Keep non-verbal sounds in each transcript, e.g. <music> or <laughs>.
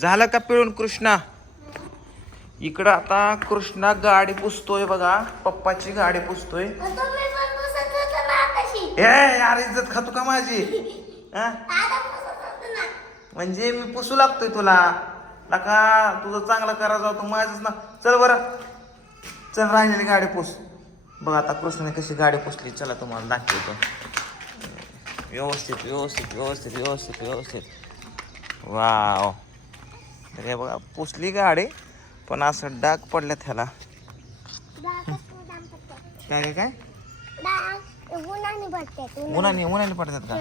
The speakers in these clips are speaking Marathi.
झालं का पिळून कृष्णा? इकडं आता कृष्णा गाडी पुसतोय बघा. पप्पाची गाडी पुसतोय. ए यार इज्जत खातो का माझी? हा? म्हणजे मी पुसू लागतोय तुला. लका तुझं चांगलं करा जाऊ तू माझंच ना. चल बरं. चल राहिलेली गाडी पुस. बघ आता कृष्णाने कशी गाडी पुसली. चला तुम्हाला दाखवतो. व्यवस्थित व्यवस्थित व्यवस्थित व्यवस्थित व्यवस्थित. वाव. तर हे बघा पुसली गाडी पण असं डाग दाम पडतात. काय काय उन्हाने पडतात, उन्हाने. पडतात का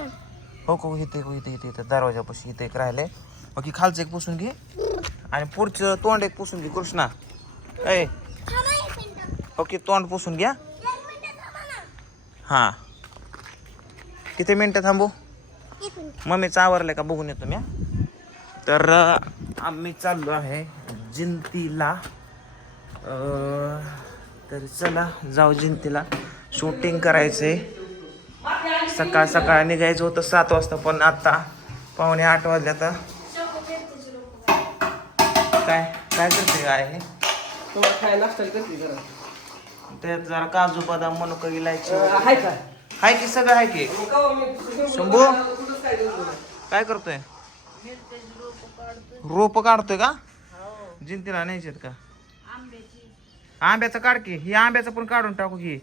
हो हो इथे हो इथे इथे इथे दरवाजापाशी इथे एक राहिले बाकी खालचं एक पुसून घे आणि पुढचं तोंड एक पुसून घे कृष्णा ए. ओके तोंड पुसून घ्या. हां किती मिनटं थांबू. मम्मीचं आवरलंय का बघून येतो मी. तर आम्ही चाललो आहे जिंतीला. तर चला जाऊ जिंतीला. शूटिंग करायचंय. सकाळ सकाळ निघायचं होतं सात वाजता पण आता पावणे आठ वाजले आता. काय काय करते काय हे त्यात जरा. काजू बदाम मनुका इलायची आहे का? हाय की सगळं आहे की? शंभू? काय करतोय? रोप काढतोय का? जिंतीला न्यायचेत का? आंब्याचं. काढ की. ही आंब्याचं पण काढून टाकू की.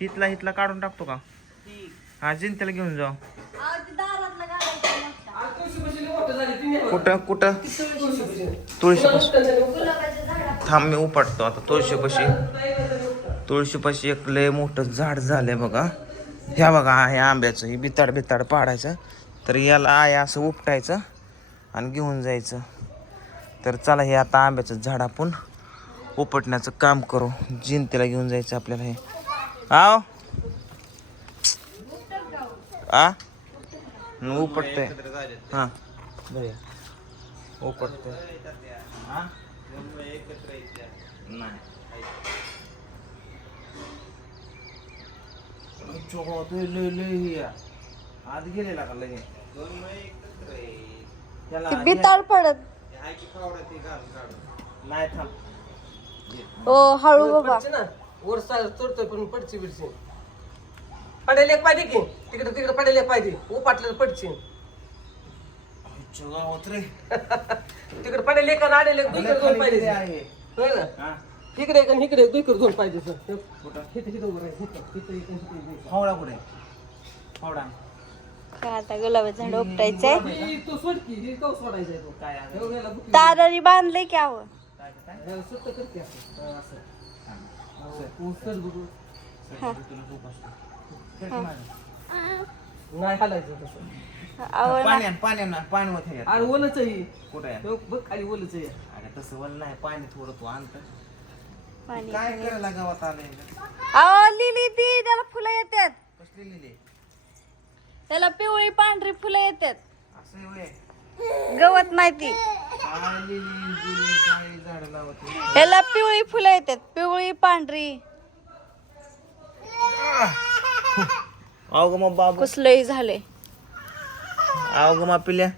हितला हितला काढून टाकतो का? हा जिंतीला घेऊन जाऊ. कुठं? कुठं? तुळशीपाशी. थांब मी उपटतो आता. तुळशीपाशी तुळशीपाशी एक लय मोठं झाड झालंय बघा. ह्या बघा हे आंब्याचं. हे बिताड बिताड पाडायचं. तर याला आहे असं उपटायचं. आणि घेऊन जायचं. तर चला हे आता आंब्याचं झाड आपण उपटण्याचं काम करू. जिंतीला घेऊन जायचं आपल्याला हे. आव. आ? न उपटतंय. हां. बरं. उपटतंय. नाही आत गेलेला का लगे? ती बिताळ पडत. नाही थांब. ओ हळू बाबा पडची ना. वर सा- चढतोय पण पडची बिडची. पडेल एक पाहिजे की. तिकडे तिकडे पडेल एक पाहिजे उपाटलेलं पडची. इच्छा गावात रे. तिकडे पडेल एक आणि आडेल एक दुईकडे दोन पाहिजे आहे? होय ना? हा. इकडे एक आणि इकडे दुईकडे दोन पाहिजे सर कुठं? इथे इथे उभं राहा. इथं इथं एक आणि इथं. एक. फावडा कुठे? फावडा. काय आता गुलाबाचं झाड उपटायचंय. तारारी बांधले की आवं. नाही हालायचं तसं. आवं ना. पाण्यान पाण्यान पाणी होत ह्याच्यात. आणि ओलच आहे. कुठं आहे? हे बघ खाली ओलच आहे. अरे तसं वल नाही. पाणी थोडं तू आणत पाणी काय करायला गावात अहो लिली ती त्याला फुलं येतात. कसली लिहिली त्याला पिवळी पांढरी फुलं येतात. असं. गवत नाही ती. काय लिहिली जुली काय झाडं लावत. आहे. त्याला पिवळी फुलं येतात. पिवळी पांढरी. ग मग बाबू. कुसलही झाले ग मग पिल्या.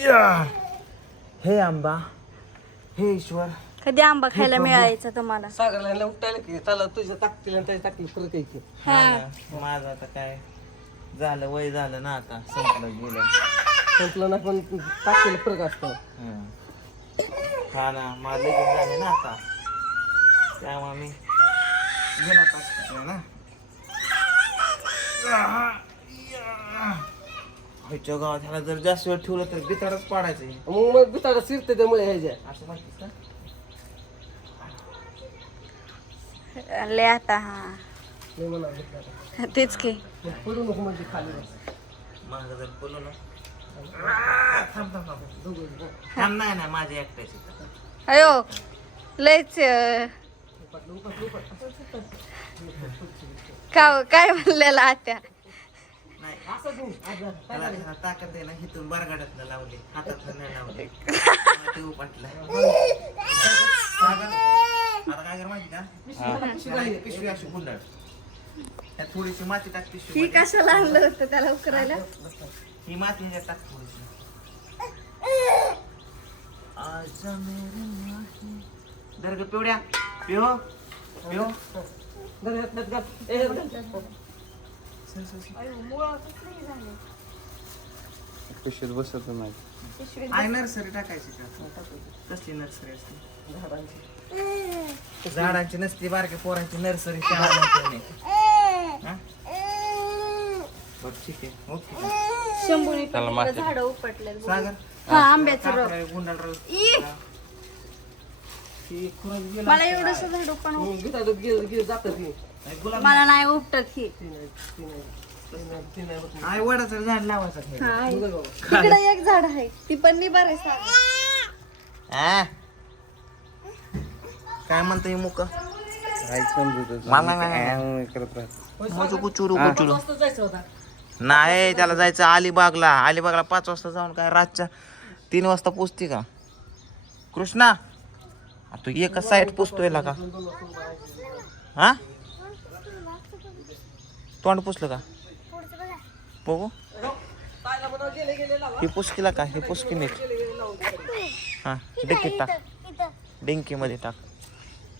या. हे आंबा. हे ईश्वर. कधी आंबा खायला मिळायचा तुम्हाला? सागरला उठायला की त्याला तुझ्या ताकतील आणि त्याच्या ताकतील फरक आहे की हा ना. माझं आता काय? झालं वय झालं ना आता. संपलं गेलं. संपलं ना पण ताकतील फरक असतो. हं. हा ना. माझं लगीन झालं ना आता. त्यामुळे मी घेणं टाकतो ना. ह्याच्या गावात ह्याला जर जास्त वेळ ठेवलं तर बिताडच पाडायचं. मग मग बिताडा शिरते त्यामुळे ह्याच्या. असं माहितीस का? लय आता हा. तेच की मग पडू नको म्हणजे खाली बस. माझं जर बोलू ना आ, थांब थांब थांब दोघं बघ. थांब नाही माझ्या एकट्याची अयो लयच अं. का काय म्हणलेला आत्या नाही असं नाही. आज जा. त्याला त्याला ताकद आहे ना हिथून लावली हातातनं नाही लावली <laughs> ते उपटलं आता माहिती एक पिशवी. अशी गुंडाळ त्यात थोडीशी माती टाक पिशवी ही कशाला आणलं होतं त्याला उकरायला? ही माती ह्याच्यात टाक थोडीशी. आजा मेरे माही. दर ग पिवड्या. Piow Piow. ए, धर, धर. पिशवीत बसत नाही. आय नर्सरी टाकायची का? कसली नर्सरी असते? झाडांची. झाडांची नसती बारक्या पोरांची नर्सरी. हा? ठीक आहे ओके शंभूने त्याला पण माती. झाड उपटले सागर हा आंब्याचं गुंडाळ. ई, ती गेला मला एवढस झाड पण. नाही, गुलाब मला नाही उपटत ही वडाचं झाड लावायचं. हा आहे. बघ. तिकडे एक झाड आहे ती पण निबार आहे? काय म्हणतो ही मुक? काही समजत मा- मा- मा- मा. करत राहत. माझं कुचुरू कुचुरू. वाजता जायचं होता नाही त्याला जायचं अलिबागला. अलिबागला पाच वाजता जाऊन काय रातच्या तीन वाजता पोचते का? कृष्णा तू एका साईड पुसतोय का? हा? तोंड पुसलं का? बघा. ही पुसकीला का? हे पुसकी नीट. द्या. हा डिक्कीत टाक. इथं इथं डिंकी मध्ये टाक.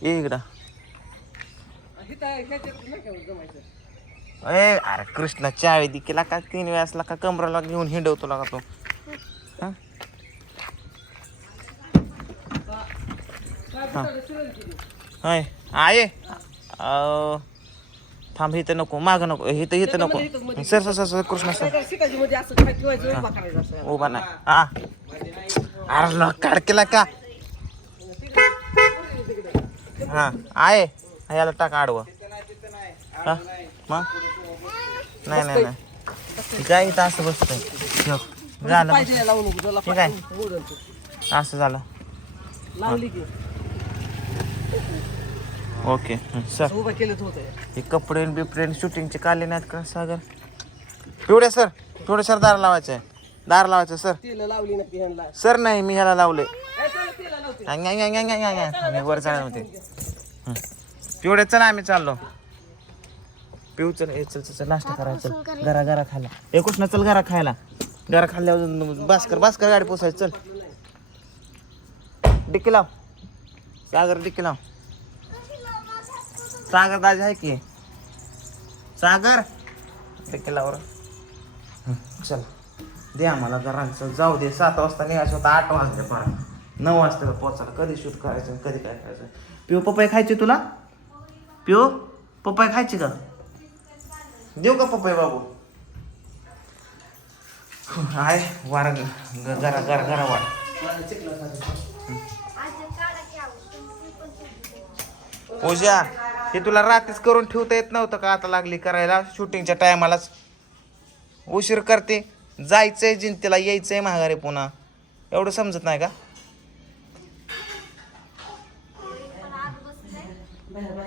ये इकडं. ए अरे कृष्णा चाळी दिकीला का? तीन वेळासला का कमराला घेऊन हिंडवतो का तो. हा? होय. आहे. थांब इथं नको माग नको इथं इथं नको. Sir sir sir sir Krishna sir. म्हणजे उभा नाही. हा. अरे काढकेला का? हा आहे. याला टाक आडवं. हा? मग? नाही नाही नाही. काय इथं असं बसतंय. ठेव. झालं ठीक आहे. असं झालं. ओके. सर. हे कपडे बिपडे शूटिंगचे काले नाहीत का सागर? पिवडे सर. पिवडे सर दार लावायचं. आहे दार लावायचं सर. सर नाही मी ह्याला लावले. चला, आम्ही वर चालत होते. पिवडे चला आम्ही चाललो. पिऊ चल ए चल चल चल नाश्ता करायचं घरा घरा खायला. ए कृष्णा चल घरा खायला. घरा खाल्ल्यावर बास्कर बास्कर गाडी पोसायची चल. डिक्की लाव. सागर डिक्की लाव. सागर दाजी आहे की? सागर? डिक्की लाव रं. चल. दे आम्हाला घरांचं जाऊ दे. सात वाजता निघायचं होतं आठ वाजले परा नऊ वाजता पोचायला कधी शूट करायचं कधी काय करायचं? पिओ पपई खायची तुला? पिओ पपई खायची का? देऊ का पपई बाबू? आहे वारा गरा गरा गरा वाट पूजा हे तुला रात्रीच करून ठेवता येत नव्हतं का आता लागली करायला? शूटिंगच्या टायमालाच. उशीर करते. जायचंय जिंतीला यायचंय महागारी पुन्हा. एवढं समजत नाही का?